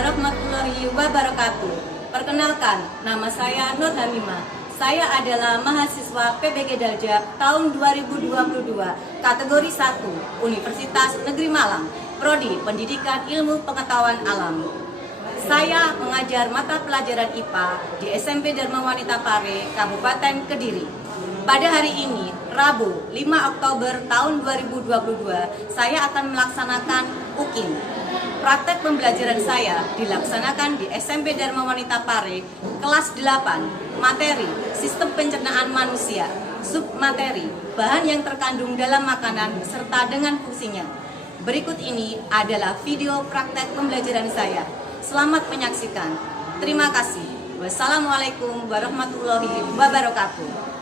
warahmatullahi wabarakatuh. Perkenalkan, nama saya Nur Hamimah. Saya adalah mahasiswa PBG Daljak tahun 2022, kategori 1, Universitas Negeri Malang, Prodi Pendidikan Ilmu Pengetahuan Alam. Saya mengajar mata pelajaran IPA di SMP Dharma Wanita Pare, Kabupaten Kediri. Pada hari ini, Rabu 5 Oktober tahun 2022, saya akan melaksanakan UKIN. Praktek pembelajaran saya dilaksanakan di SMP Dharma Wanita Pare, kelas 8, materi Sistem Pencernaan Manusia, submateri bahan yang terkandung dalam makanan serta dengan fungsinya. Berikut ini adalah video praktek pembelajaran saya. Selamat menyaksikan. Terima kasih. Wassalamualaikum warahmatullahi wabarakatuh.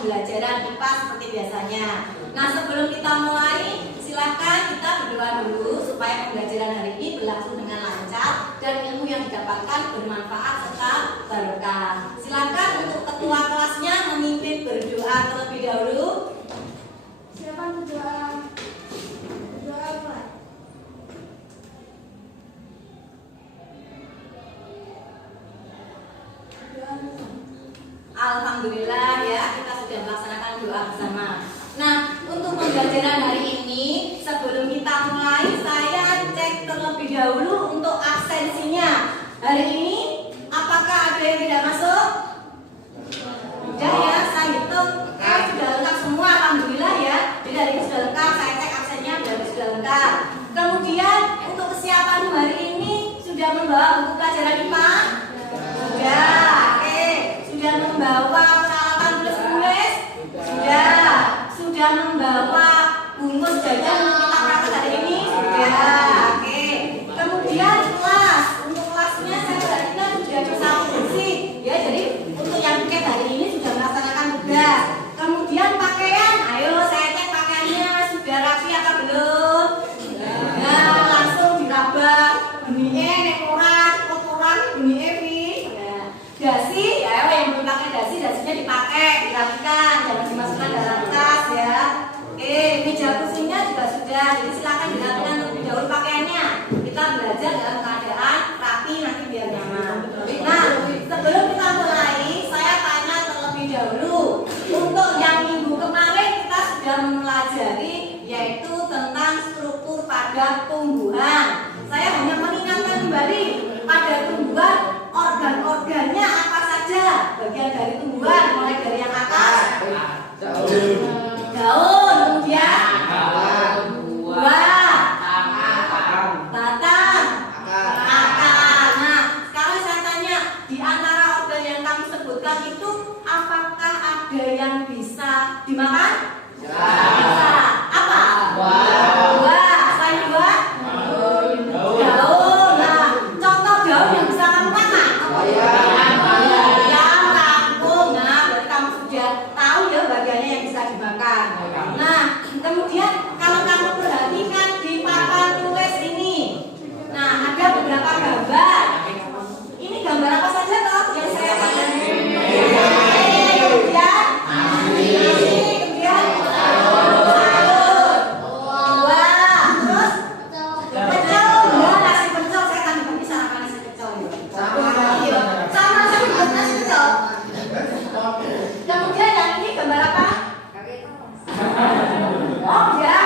Pembelajaran IPA seperti biasanya. Nah, sebelum kita mulai, silakan kita berdoa dulu supaya pembelajaran hari ini berlangsung dengan lancar dan ilmu yang didapatkan bermanfaat serta barokah. Silakan untuk ketua kelasnya memimpin berdoa terlebih dahulu. Siapa berdoa? Berdoa apa? Alhamdulillah ya, kita sudah melaksanakan doa bersama. Nah, untuk pembelajaran hari ini, sebelum kita mulai, saya cek terlebih dahulu untuk absensinya. Hari ini, apakah ada yang tidak masuk? Sudah ya, saya hitung sudah lengkap semua, alhamdulillah ya. Jadi hari ini sudah lengkap, saya cek absennya sudah lengkap. Kemudian untuk kesiapan hari ini sudah membawa buku pelajaran IPA? Sudah. Sudah membawa peralatan tulis-menulis? Sudah membawa bungkus jajan untuk kita praktek hari ini? Sudah. Oke. Kemudian kelas, untuk kelasnya saya perhatikan sudah bersapu bersih. Ya, jadi untuk yang tiket hari ini sudah melaksanakan tugas. Kemudian pakaian, ayo saya cek pakaiannya sudah rapi atau belum? Nah, langsung diraba. Bunyinya nekoran, kotoran, bunyinya dasi, ya yang belum pakai dasi, dasinya dipakai, dirapikan, jangan dimasukkan dalam tas ya. Oke, meja kursinya juga sudah, jadi silakan dirapikan terlebih dahulu pakaiannya. Kita belajar dalam keadaan rapi nanti biar nyaman. Nah, sebelum kita mulai, saya tanya terlebih dahulu. Untuk yang minggu kemarin kita sudah mempelajari yaitu tentang struktur pada tumbuhan. Saya hanya mengingatkan kembali pada tumbuhan. Organ-organnya apa saja? Bagian dari tumbuhan, mulai dari yang atas daun, kemudian buah, batang, akar. Nah, sekarang saya tanya, di antara organ yang kamu sebutkan itu, apakah ada yang bisa dimakan? Bisa. Apa? Buah. Selain buah? Daun. Nah, contoh daun yang bisa kamu makan? Ayam, kangkung. Nah, berarti kamu sudah tahu ya bagiannya yang bisa dimakan. Nah, kemudian kalau kamu perhatikan di papan tulis ini, nah ada beberapa gambar. Ini gambar apa saja toh yang saya pakai? Kemudian kemudian yang ini gambar apa? Oh ya,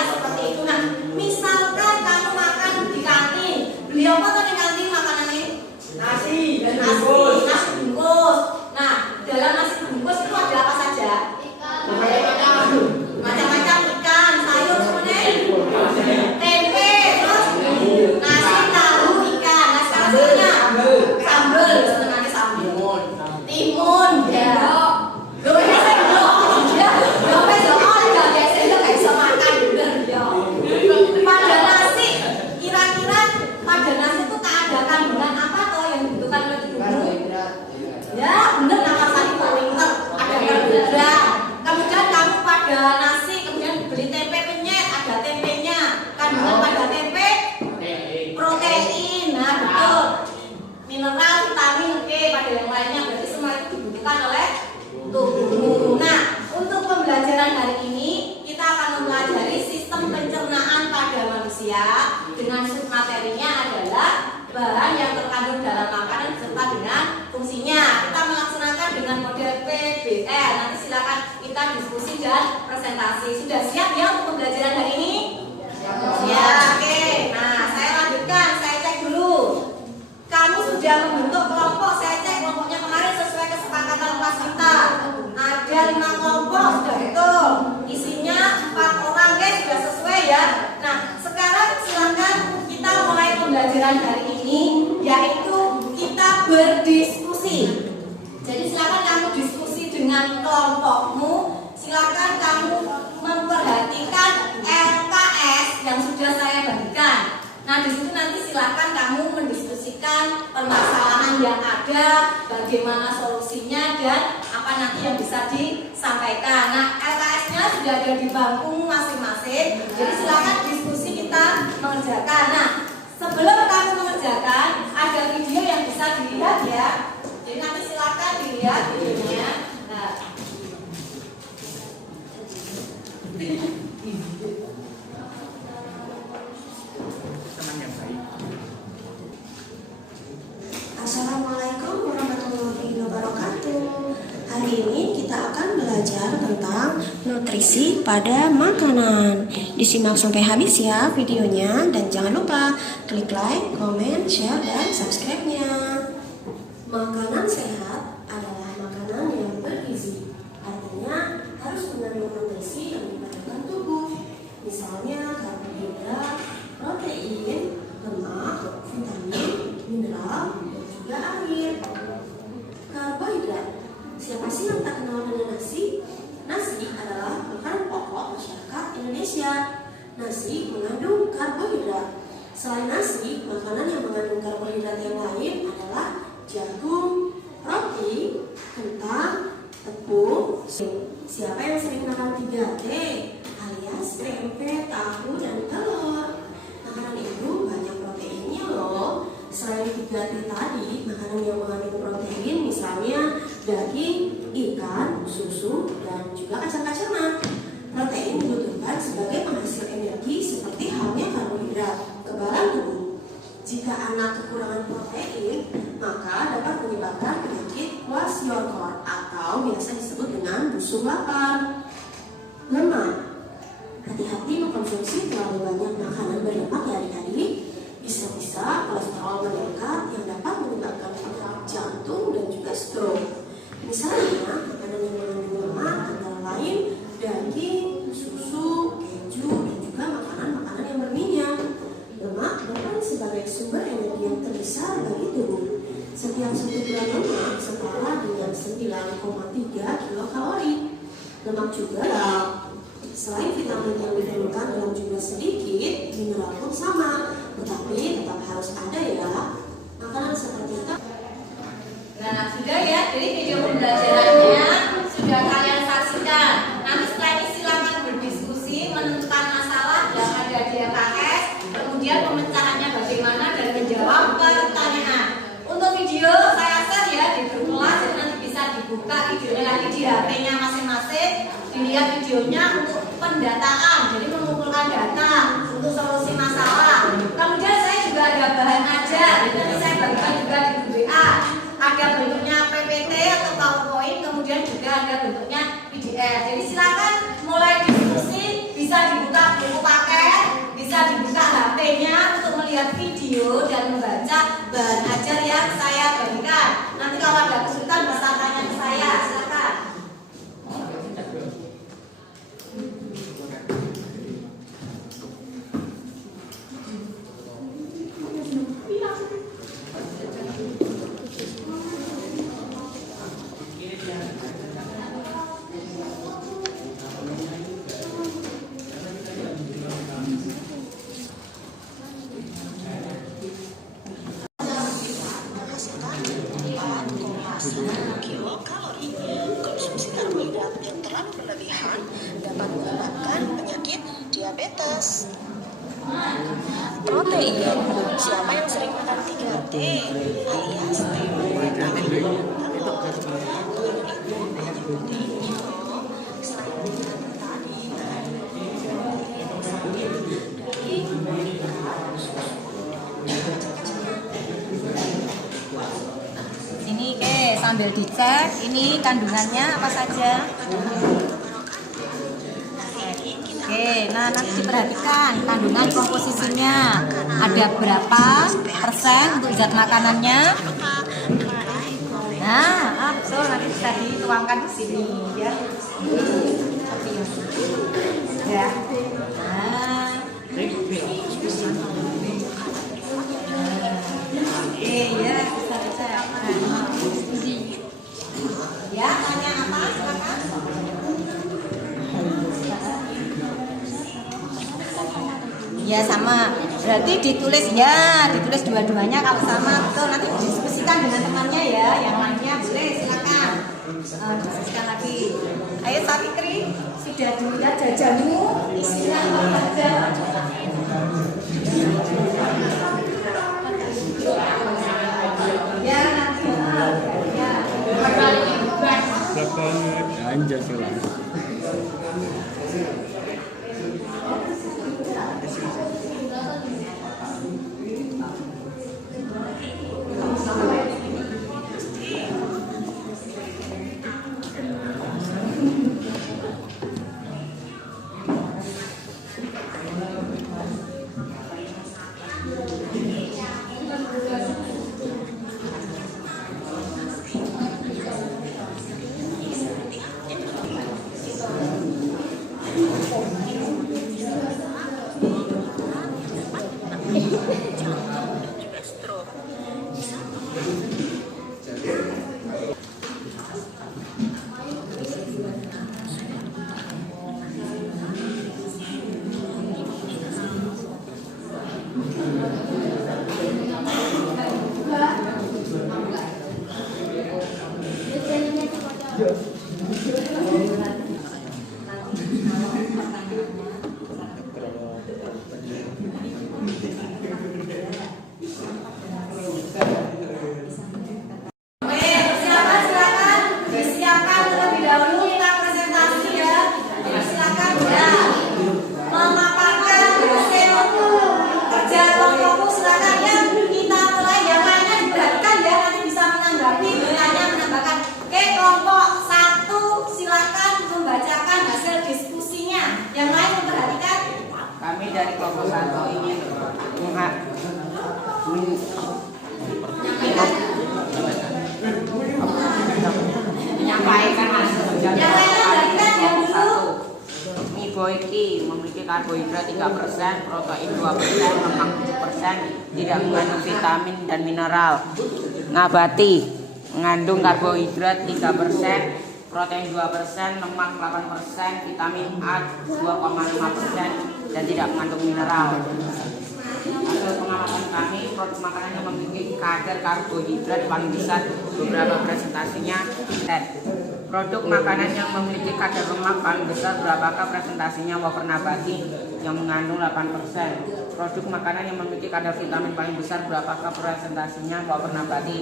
ya seperti itu. Nah, misalkan kamu makan di kantin, beli apa tuh di kantin makanannya? Nasi bungkus. Nah, dalam nasi bungkus itu ada apa saja? Macam-macam ikan, sayur semuanya, tempe, terus nasi, tahu, ikan. Nah, sekarang sambal, senengannya sambal, timun, ya. Loh, ini saya belum, ya, belum bisa ada, saya nggak bisa makan, bener ya. Pada nasi, kira-kira pada nasi itu ada kandungan apa toh yang dibutuhkan oleh tubuh? Ya, bener, nama tadi pinter, ada karbohidrat. Kemudian kamu pada nasi, kemudian beli tempe penyet, ada tempenya. Kandungan pada tempe protein, nah betul. Mineral, vitamin, oke, pada yang lainnya berarti semua itu dibutuhkan oleh tubuh. Nah, untuk pembelajaran hari ini kita akan mempelajari sistem pencernaan pada manusia dengan submaterinya adalah bahan yang terkandung dalam makanan serta dengan fungsinya. Kita melaksanakan dengan model PBL. Nanti silakan kita diskusi dan presentasi. Sudah siap ya untuk pembelajaran hari ini? Ya, oke. Nah, saya lanjutkan. Saya cek dulu. Kamu sudah membentuk kelompok. Saya cek kelompoknya kemarin sesuai kesepakatan kelas kita. Ada 5 kelompok, sudah betul. Isinya 4 orang, guys, sudah sesuai ya. Nah, sekarang silakan kita mulai pembelajaran hari ini, yaitu kita berdiskusi. Jadi silakan kamu diskusi dengan kelompokmu. Silakan kamu memperhatikan LKS yang sudah saya bagikan. Nah, di situ nanti silakan kamu mendiskusikan permasalahan yang ada, bagaimana solusinya dan apa nanti yang bisa disampaikan. Nah, LKS-nya sudah ada di bangku masing-masing. Jadi silakan diskusi kita mengerjakan. Nah, sebelum kamu mengerjakan, ada video yang bisa dilihat ya. Jadi nanti silakan dilihat videonya. Nah, Assalamualaikum warahmatullahi wabarakatuh. Hari ini kita akan belajar tentang nutrisi pada makanan. Disimak sampai habis ya videonya, dan jangan lupa klik like, comment, share, dan subscribe-nya. Makanan sehat adalah makanan yang bergizi. Artinya harus mengandung nutrisi yang diperlukan tubuh. Misalnya karbohidrat, protein, lemak, vitamin, mineral, dan juga air. Karbohidrat. Siapa sih yang tak kenal dengan nasi? Nasi adalah makanan pokok masyarakat Indonesia. Nasi mengandung karbohidrat. Selain nasi, makanan yang mengandung karbohidrat yang lain adalah jagung, roti, kentang, tepung. Siapa yang sering makan 3T alias tempe, tahu, dan telur? Makanan itu banyak proteinnya loh. Selain 3T tadi, makanan yang mengandung protein misalnya daging, ikan, susu, dan juga kacang-kacangan. Protein dibutuhkan sebagai penghasil energi seperti halnya karbohidrat, kekebalan tubuh. Jika anak kekurangan protein, maka dapat menyebabkan penyakit kwashiorkor atau biasa disebut dengan busung lapar. Lemak. Hati-hati mengkonsumsi terlalu banyak makanan berlemak ya adik-adik. Bisa-bisa kolesterol meningkat yang dapat menyebabkan penyakit jantung dan juga stroke. Misalnya, makanan yang mengandung lemak antara lain daging, susu, keju, dan juga makanan-makanan yang berminyak. Lemak berperan sebagai sumber energi yang terbesar bagi tubuh. Setiap 1 gram lemak setara dengan 9,3 kilokalori. Lemak juga selain vitamin yang diperlukan dalam jumlah sedikit, mineral pun sama, tetapi tetap harus ada ya. Makanan seperti itu. Nah, sudah ya. Jadi video pembelajarannya sudah kalian saksikan. Nanti setelah ini silakan berdiskusi, menentukan masalah yang ada di LKS, kemudian pemecahannya bagaimana dan menjawab pertanyaan. Untuk video saya share ya di grup kelas, jadi nanti bisa dibuka videonya lagi di HP-nya masing-masing, dilihat videonya untuk pendataan, jadi mengumpulkan data untuk solusi masalah. Kemudian saya juga ada bahan ajar, nanti saya bagikan juga di grup WA. Ada bentuknya PPT atau PowerPoint, kemudian juga ada bentuknya PDF. Jadi silakan mulai diskusi, bisa dibuka buku video dan membaca bahan ajar yang saya bagikan. Nanti kalau ada kesulitan bisa tanya ke saya, silakan. Kilokalori. Konsumsi karbohidrat yang terlalu berlebihan dapat menyebabkan penyakit diabetes. Protein. Siapa yang sering makan 3T alias Ini sambil dicek ini kandungannya apa saja. Nah nanti diperhatikan kandungan komposisinya ada berapa persen untuk zat makanannya. Nah, betul nanti bisa dituangkan di sini ya. Ya. Nah. Ya, bisa dicek. Ya, tanya apa? Silakan. Ya sama, berarti ditulis dua-duanya kalau sama betul nanti didiskusikan dengan temannya ya, yang lainnya boleh silakan diskusikan lagi. Ayo Safikri, sudah dilihat jajanmu isinya apa saja? Ya nanti Anjay sih. dari kelompok 1 ingin menyampaikan hasil penjelasan kelompok 1. Mie boyki memiliki karbohidrat 3%, protein 2%, lemak 7%, tidak mengandung vitamin dan mineral. Ngabati mengandung karbohidrat 3%, protein 2%, lemak 8%, vitamin A 2,5% dan tidak mengandung mineral. Hasil pengamatan kami, produk makanan yang memiliki kadar karbohidrat paling besar beberapa presentasinya 10. Produk makanan yang memiliki kadar lemak paling besar berapakah presentasinya wafer nabati yang mengandung 8%. Produk makanan yang memiliki kadar vitamin paling besar berapakah presentasinya wafer nabati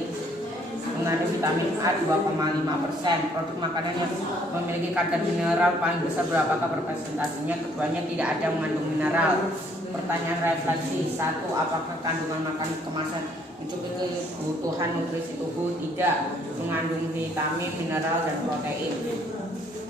mengandung vitamin A 2,5%. Produk makanan yang memiliki kadar mineral paling besar berapakah presentasinya? Keduanya tidak ada mengandung mineral. Pertanyaan refleksi 1. Apakah kandungan makanan kemasan mencukupi kebutuhan nutrisi tubuh? Tidak, mengandung vitamin, mineral, dan protein.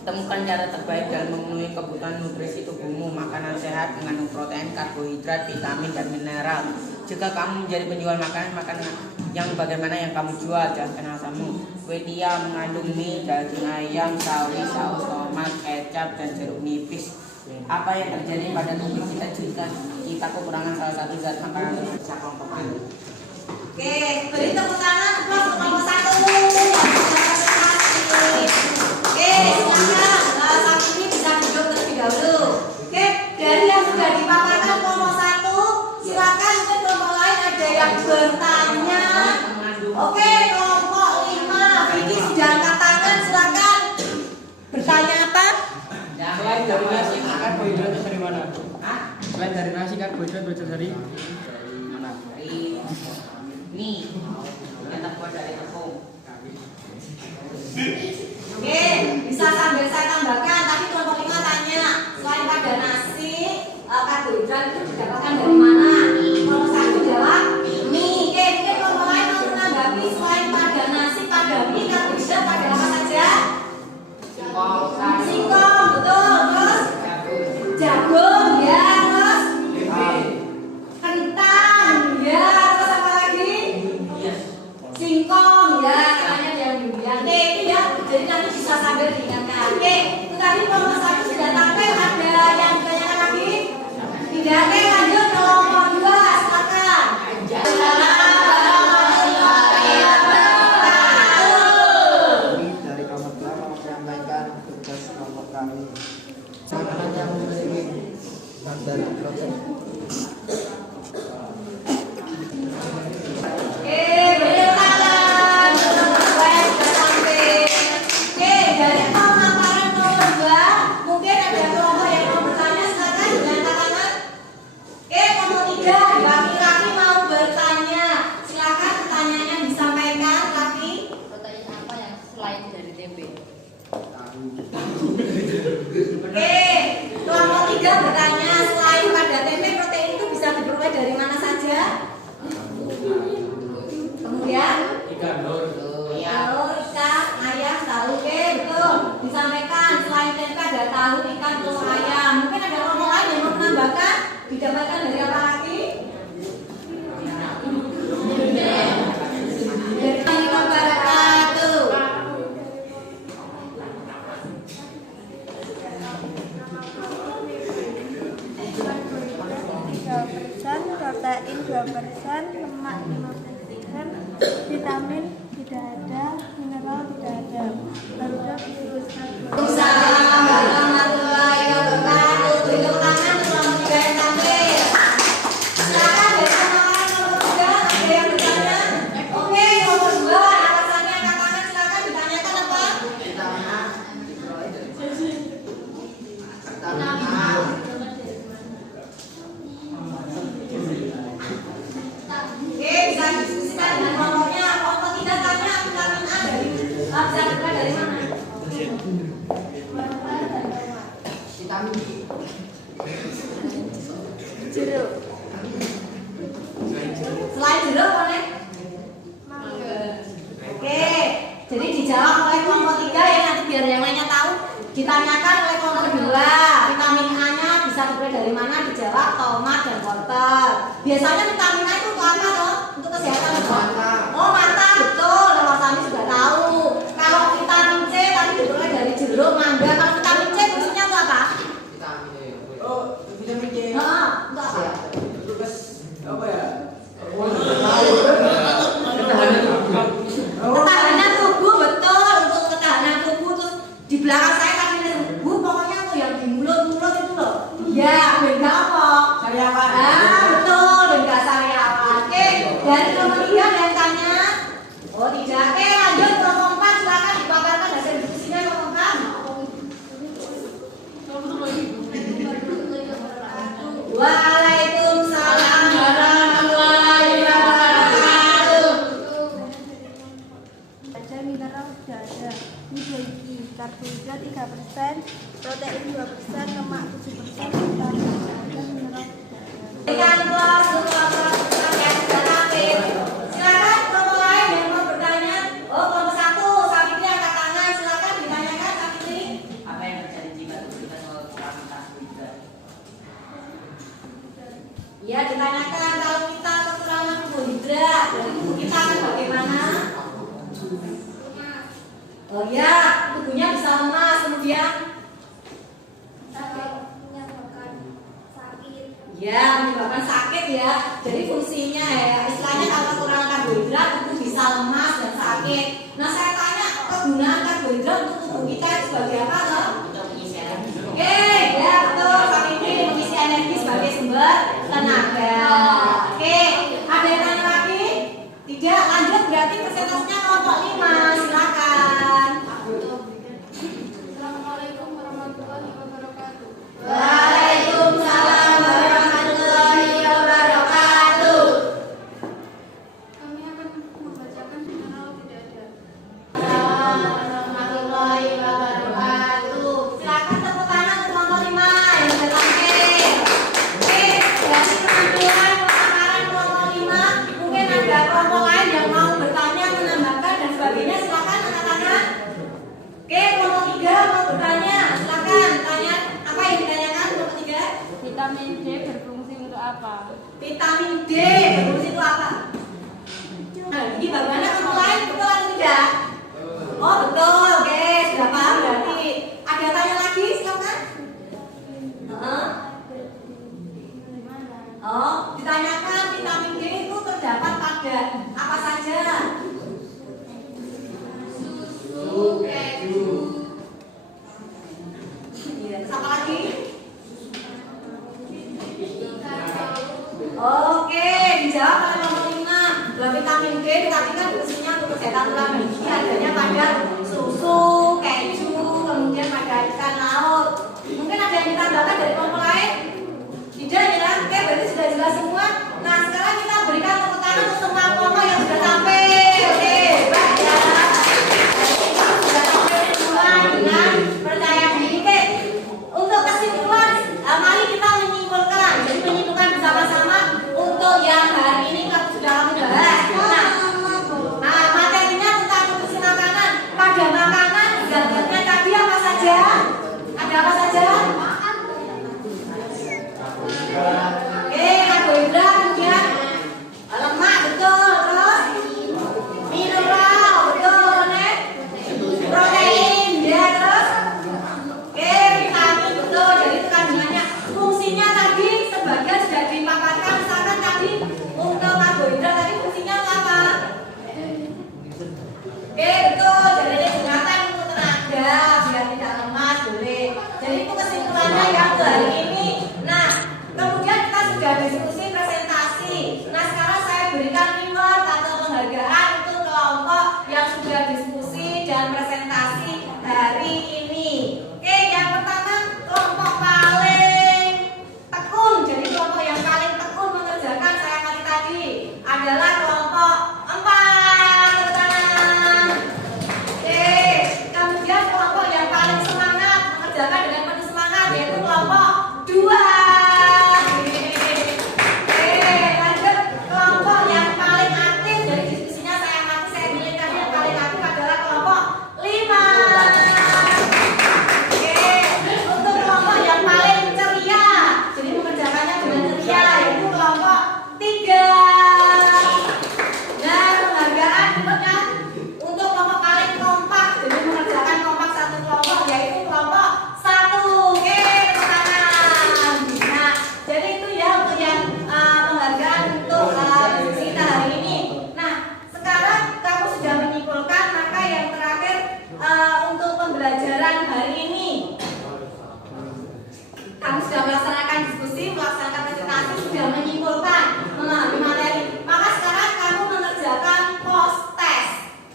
Temukan cara terbaik dalam memenuhi kebutuhan nutrisi tubuhmu. Makanan sehat mengandung protein, karbohidrat, vitamin, dan mineral. Jika kamu menjadi penjual makanan yang bagaimana yang kamu jual, jelaskan alasanmu. Kue tiaw mengandung mie, daging ayam, sawi, saus tomat, kecap, dan jeruk nipis. Apa yang terjadi pada tubuh kita jika kita kekurangan salah satu zat makanan yang bisa kelompokkan? Oke, beri tepuk tangan untuk nomor 1. Oke, silakan. Saat ini bisa duduk terlebih dahulu. Oke, dari yang sudah dipaparkan nomor 1, silakan mungkin nomor lain ada yang bertanya. Oke, kelompok 5, Vicky sudah angkat tangan, silakan. Bertanya apa? Selain dari nasi, karbohidrat dari mana? Hah? Selain dari nasi, karbohidrat berasal dari mana? Dari mie yang terbuat dari tepung. Oke, bisa sambil saya tambahkan. Tadi kelompok 5 tanya, selain pada nasi, karbohidrat itu didapatkan dari mana? Kelompok 1 jawab mie. Oke, mungkin kelompok lain mau menanggapi selain pada nasi, pada mie, karbohidrat pada apa saja? Singkong, betul. Terus jagung, ya. Terus kentang, ya. Terus apa lagi? Singkong, ya. Katanya yang durian. Oke, itu ya. Jadi nanti bisa sambil diingatkan. Oke, itu tadi nomor 1 sudah tampil. Ada yang ditanyakan lagi? Tidak. Oke, lanjut ke nomor 2. Silakan. Dari kelompok 2 mau menyampaikan tugas kelompok kami. Makanan yang memiliki standar protein. Oke, beri tangan. Nomor 2 yang sudah tampil. Oke, dari pemaparan nomor 2, mungkin ada kelompok yang mau bertanya, silakan dengan tangan. Oke, nomor 3, laki-laki mau bertanya. Silakan pertanyaannya disampaikan, laki. Protein apa yang selain dari tempe? Oke, kelompok 3 bertanya, selain pada tempe, protein itu bisa diperoleh dari mana saja? Kemudian Ikan, Lur. telur, ikan, ayam, tahu. Oke, betul. Disampaikan selain tempe ada tahu, ikan, telur, ayam. Mungkin ada kelompok lain yang mau menambahkan? Didapatkan dari apa lagi? Dari wabarakatuh. Protein 2%, lemak 15%, vitamin tidak ada, mineral tidak ada. Barudak Waalaikumsalam warahmatullahi wabarakatuh. Beri tepuk tangan untuk nomor 3 yang tampil. Silakan dari nomor 3 ada yang bertanya. Oke, nomor 2 alasannya angkat tangan, silakan ditanyakan apa? Oke, bisa diskusikan dengan kelompoknya. Kelompok 3 tanya vitamin A dari bisa berasal dari mana? Jeruk. Selain jeruk, boleh? Oke, jadi dijawab oleh kelompok 3 ya, nanti biar yang lainnya tahu. Ditanyakan oleh kelompok 2, vitamin A-nya bisa diperoleh dari mana? Dijawab tomat dan wortel. Biasanya vitamin A itu untuk apa toh? Untuk kesehatan apa? Oh, mata, betul. Kalau kami sudah tahu. Kalau vitamin C tadi diperoleh dari jeruk, mangga. Kalau vitamin C fungsinya untuk apa? Oh, vitamin C. Untuk apa? Tugas apa ya? Ketahanan tubuh, betul, untuk ketahanan tubuh. Terus di belakang saya tadi ada bu, pokoknya tuh yang di mulut itu loh. Ya, benda apa? Sariawan. Betul, benda sariawan. Oke, dari nomor 3 ada yang tanya. Oh tidak. Oke, lanjut kelompok 4, silakan dipaparkan hasil diskusinya kelompok 4. Waalaikumsalam warahmatullahi wabarakatuh. ada, mineral tidak ada. Ini tinggi, karbohidrat 3%, protein 2%, lemak 7%, vitamin tidak ada, mineral tidak ada. Berikan kelas untuk kelompok yang sudah tampil. Silakan kelompok lain yang mau bertanya. Oh, kelompok 1, Sabitri angkat tangan. Silakan ditanyakan Sabitri. Apa Ya, ditanyakan kalau kita kekurangan karbohidrat, berarti tubuh kita akan bagaimana? Oh ya, tubuhnya bisa lemas, kemudian ya, menyebabkan sakit ya. Jadi fungsinya ya, istilahnya kalau kekurangan karbohidrat tubuh bisa lemas dan sakit. Nah, saya tanya kegunaan karbohidrat untuk tubuh kita itu sebagai apa loh? Oke, ya betul. Kami ini mengisi energi sebagai sumber tenaga. Oke, ada yang tanya lagi? Tidak, lanjut berarti persentasenya kelompok 5. Silakan. Assalamualaikum warahmatullahi wabarakatuh. Waalaikumsalam warahmatullahi wabarakatuh. Kami akan membacakan mineral tidak ada. Warahmatullahi wabarakatuh. Silakan tepuk tangan untuk kelompok 5 yang sudah tampil. Oke, dari penampilan pemaparan kelompok 5, mungkin ada kelompok lain yang mau bertanya, menambahkan dan sebagainya. Silakan anak-anak. Oke, kelompok 3 mau bertanya. Silakan tanya apa yang ditanyakan kelompok 3? Vitamin D berfungsi untuk apa? Vitamin D berfungsi itu apa? Nah, ini bagaimana kelompok lain? Betul atau tidak? Oh betul, oke, sudah paham berarti. Ada tanya lagi, silakan. Oh, ditanyakan vitamin D itu terdapat pada apa saja? Susu, keju. Iya, terus apa lagi? Oke, dijawab oleh kelompok 5. Bahwa vitamin D dikatakan fungsinya untuk kesehatan tulang gigi adanya pada susu, keju, kemudian pada ikan laut. Mungkin ada yang ditambahkan dari kelompok lain? Tidak ya? Oke, berarti sudah jelas semua. Nah, sekarang kita berikan tepuk tangan untuk semua kelompok yang sudah tampil. Oke, baik ya. Sudah tampil semua dengan percaya diri. Oke, untuk kesimpulan, mari kita menyimpulkan. Jadi menyimpulkan bersama-sama untuk yang hari ini kita sudah kami bahas. Nah, materinya tentang nutrisi makanan. Pada makanan, zat-zatnya tadi apa saja? Ada apa saja? Oke, karbohidrat, kemudian lemak, betul. Terus mineral, betul, nek. Protein, ya, terus. Oke, vitamin, betul. Jadi itu kandungannya. Fungsinya tadi sebagian sudah dipaparkan. Misalkan tadi untuk karbohidrat tadi fungsinya apa? Oke, betul. Jadi ini digunakan untuk tenaga biar tidak lemas, boleh. Jadi itu kesimpulannya yang hari ini. Nah, kemudian kita sudah diskusi presentasi. Nah, sekarang saya berikan reward atau penghargaan untuk kelompok yang sudah diskusi dan presentasi hari ini. Oke, yang pertama kelompok paling tekun. Jadi kelompok yang paling tekun mengerjakan saya kali tadi adalah kelompok 4. Tepuk tangan. Oke, kemudian kelompok yang paling semangat mengerjakan dengan penuh semangat yaitu kelompok 2. Lanjut kelompok yang paling aktif dari diskusinya saya pilihkan yang paling aktif adalah kelompok 5. Oke, untuk kelompok yang paling ceria, jadi mengerjakannya dengan ceria yaitu kelompok 3. Nah, penghargaan berikutnya untuk kelompok paling kompak, jadi mengerjakan kompak satu kelompok yaitu kelompok 1. Oke, tepuk tangan. Nah, jadi itu ya untuk yang penghargaan untuk diskusi kita hari ini. Nah, sekarang kamu sudah menyimpulkan, maka yang terakhir untuk pembelajaran hari ini. Kamu sudah melaksanakan diskusi, melaksanakan presentasi, sudah menyimpulkan, memahami materi. Maka sekarang kamu mengerjakan post test.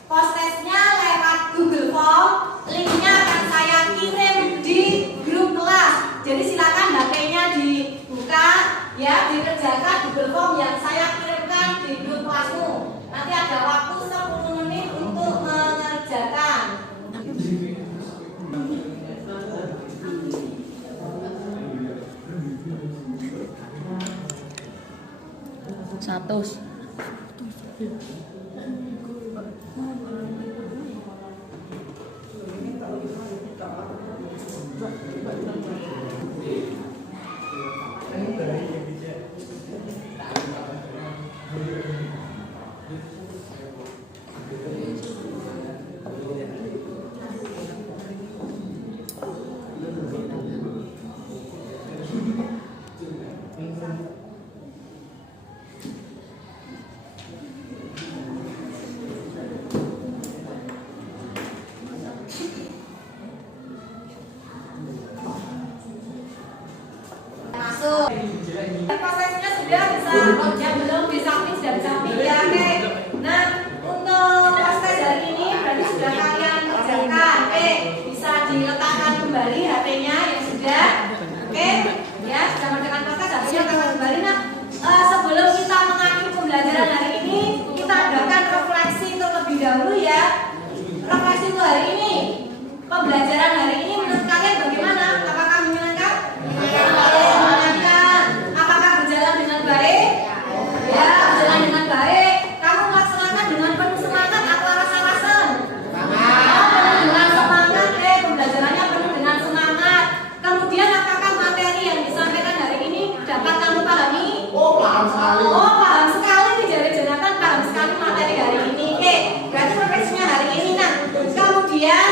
Post testnya lewat Google Form. Linknya akan saya kirim di grup kelas. Jadi silakan HP-nya dibuka, ya, dikerjakan Google Form yang saya kirimkan di grup kelasmu. Nanti ada waktu 10 menit untuk mengerjakan. Satu. Prosesnya sudah bisa, yang belum disubmit sudah disubmit ya, oke. Nah, untuk proses hari ini berarti sudah kalian kerjakan, oke. Bisa diletakkan kembali HP-nya yang sudah, oke. Ya, sudah mengerjakan proses HP-nya letakkan kembali. Nah, sebelum kita mengakhiri pembelajaran hari ini, kita adakan refleksi terlebih dahulu ya. Refleksi untuk hari ini, pembelajaran hari ini menurut kalian bagaimana? Apakah menyenangkan? Menyenangkan. Apakah berjalan dengan baik? Ya, berjalan dengan baik. Kamu melaksanakan dengan penuh semangat atau rasa-rasan? Oh, penuh dengan semangat. Pembelajarannya penuh dengan semangat. Kemudian apakah materi yang disampaikan hari ini dapat kamu pahami? Oh, paham sekali. Oh, paham sekali nih dari Jonathan, paham sekali materi hari ini. Oke, berarti refleksinya hari ini. Nah, kemudian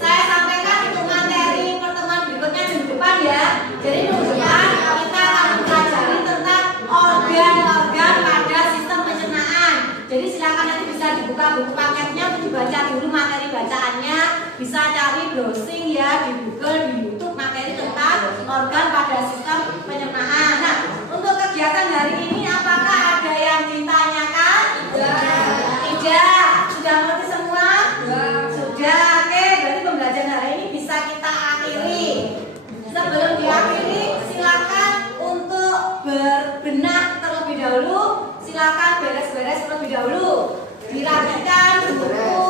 saya sampaikan untuk materi pertemuan berikutnya minggu depan ya. Jadi minggu depan kita akan mempelajari tentang organ-organ pada sistem pencernaan. Jadi silakan nanti bisa dibuka buku paketnya untuk dibaca dulu materi bacaannya. Bisa cari browsing ya di Google, di YouTube materi tentang organ pada sistem pencernaan. Nah, untuk kegiatan hari ini apakah ada yang ditanyakan? Tidak. Sudah mengerti semua? Sudah. Oke, berarti pembelajaran hari ini bisa kita akhiri. Sebelum diakhiri, silakan untuk berbenah terlebih dahulu. Silakan beres-beres terlebih dahulu. Dirapikan buku,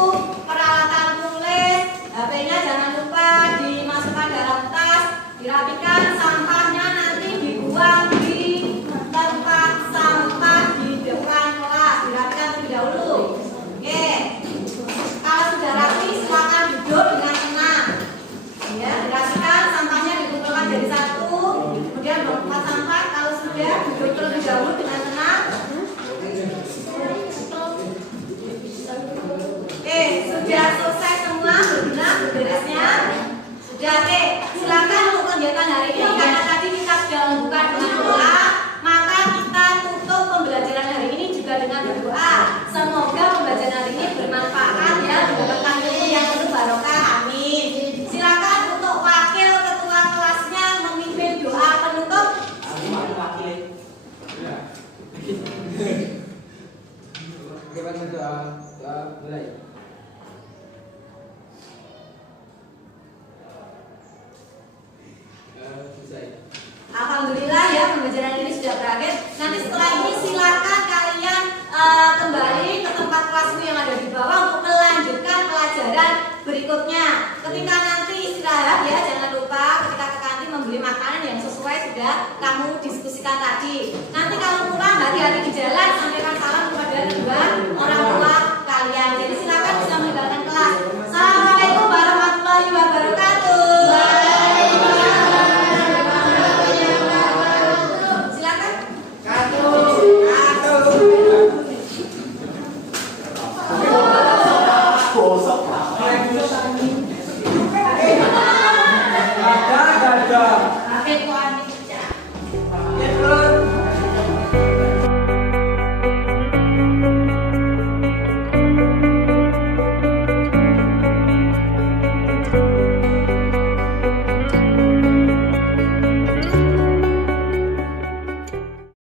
peralatan tulis, HP-nya jangan lupa dimasukkan dalam tas. Dirapikan, sampahnya nanti dibuang di tempat sampah di depan kelas. Dirapikan terlebih dahulu. Oke. Kalau sudah rapi, silakan duduk dengan tenang. Ya, dirapikan, sampahnya dikumpulkan jadi satu. Kemudian tempat sampah. Kalau sudah duduk terlebih dahulu dengan tenang. Oke, sudah selesai semua berbenah berberesnya. Sudah, oke. Silakan untuk kegiatan hari ini karena tadi kita sudah membuka dengan doa, maka kita tutup pembelajaran hari ini juga dengan berdoa. Semoga pembelajaran hari ini bermanfaat ya, mendapatkan ilmu yang penuh barokah. Amin. Silakan untuk wakil ketua kelasnya memimpin doa penutup. Bagaimana doa mulai? Alhamdulillah ya, pembelajaran ini sudah berakhir. Nanti setelah ini silakan kalian kembali ke tempat kelasmu yang ada di bawah untuk melanjutkan pelajaran berikutnya. Ketika nanti istirahat ya, jangan lupa ketika ke kantin membeli makanan yang sesuai sudah kamu diskusikan tadi. Nanti kalau pulang hati-hati di jalan, sampaikan salam